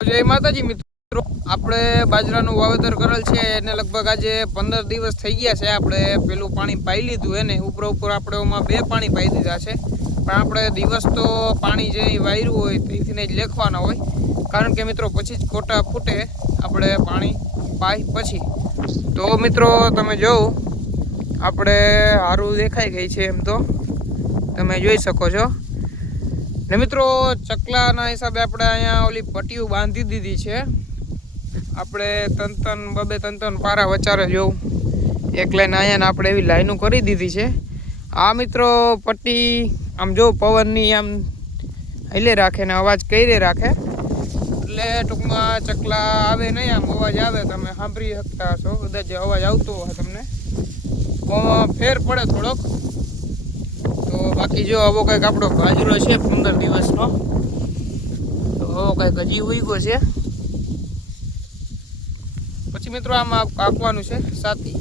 જય માતાજી મિત્રો, આપણે બાજરાનું વાવેતર કરેલ છે એને લગભગ આજે 15 દિવસ થઈ ગયા છે। આપણે પેલું પાણી પાઈ લીધું એને ઉપર આપણે ઓમાં 2 પાણી પાઈ દીધા છે, પણ આપણે દિવસ તો પાણી જે વાયરું હોય તેથી જ લેખવાના હોય, કારણ કે મિત્રો પછી જ કોટા ફૂટે આપણે પાણી પાઈ પછી। તો મિત્રો તમે જોવો આપણે સારું દેખાઈ ગઈ છે, એમ તો તમે જોઈ શકો છો ને મિત્રો। ચકલાના હિસાબે આપણે અહીંયા ઓલી પટ્ટીઓ બાંધી દીધી છે। આપણે ત્રણ પારા વચારે જોઉં એક લાઈન અહીંયા આપણે એવી લાઈનો કરી દીધી છે। આ મિત્રો પટ્ટી આમ જો પવનની આમ હલે રાખે ને અવાજ કરી રાખે, એટલે ટૂંકમાં ચકલા આવે નહીં, આમ અવાજ આવે તમે સાંભળી શકતા હશો, કદાચ અવાજ આવતો હોય તમને ફેર પડે થોડોક। તો બાકી જો આવો કંઈક આપણો બાજરો છે 15 દિવસનો, તો આવો કંઈક હજી ઉગ્યો છે। પછી મિત્રો આમાં કાપવાનું છે સાથી।